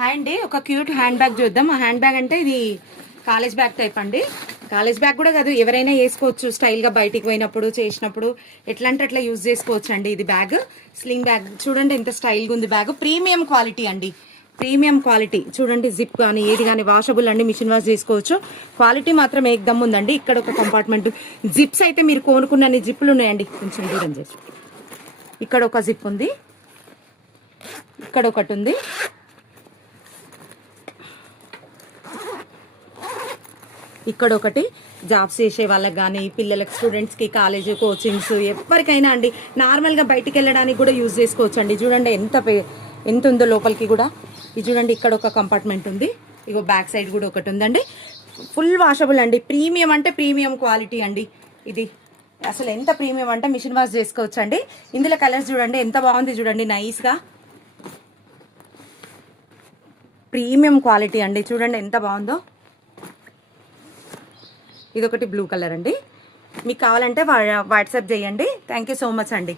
Hi అండి, ఒక cute hand bag చూద్దాం. ఆ హ్యాండ్ బ్యాగ్ అంటే ఇది కాలేజ్ బ్యాగ్ టైప్ అండి. కాలేజ్ బ్యాగ్ కూడా కాదు, ఎవరైనా వేసుకోవచ్చు. స్టైల్గా బయటికి పోయినప్పుడు చేసినప్పుడు ఎట్లా అంటే అట్లా యూజ్ చేసుకోవచ్చు అండి. ఇది బ్యాగ్ స్లింగ్ బ్యాగ్ చూడండి, ఎంత స్టైల్గా ఉంది బ్యాగ్. ప్రీమియం క్వాలిటీ అండి, ప్రీమియం క్వాలిటీ చూడండి. జిప్ కానీ ఏది కానీ వాషబుల్ అండి, మిషన్ వాష్ చేసుకోవచ్చు. క్వాలిటీ మాత్రం ఏకదమ్ ఉందండి. ఇక్కడ ఒక కంపార్ట్మెంట్ జిప్స్ అయితే మీరు కోనుకున్న జిప్పులు ఉన్నాయండి. కొంచెం దూరం చేసి ఇక్కడ ఒక జిప్ ఉంది, ఇక్కడ ఒకటి ఉంది. ఇక్కడ ఒకటి జాబ్స్ చేసే వాళ్ళకి కానీ పిల్లలకి, స్టూడెంట్స్కి, కాలేజ్ కోచింగ్స్ ఎవరికైనా అండి. నార్మల్గా బయటికి వెళ్ళడానికి కూడా యూజ్ చేసుకోవచ్చు అండి. చూడండి ఎంత ఉందో లోపలికి కూడా. ఇది చూడండి, ఇక్కడ ఒక కంపార్ట్మెంట్ ఉంది. ఇగో బ్యాక్ సైడ్ కూడా ఒకటి ఉందండి. ఫుల్ వాషబుల్ అండి. ప్రీమియం అంటే ప్రీమియం క్వాలిటీ అండి. ఇది అసలు ఎంత ప్రీమియం అంటే మిషన్ వాష్ చేసుకోవచ్చు అండి. ఇందులో కలర్స్ చూడండి ఎంత బాగుంది, చూడండి నైస్గా. ప్రీమియం క్వాలిటీ అండి, చూడండి ఎంత బాగుందో. ఇదొకటి బ్లూ కలర్ అండి. మీకు కావాలంటే వాట్సాప్ చేయండి. థ్యాంక్ యూ సో మచ్ అండి.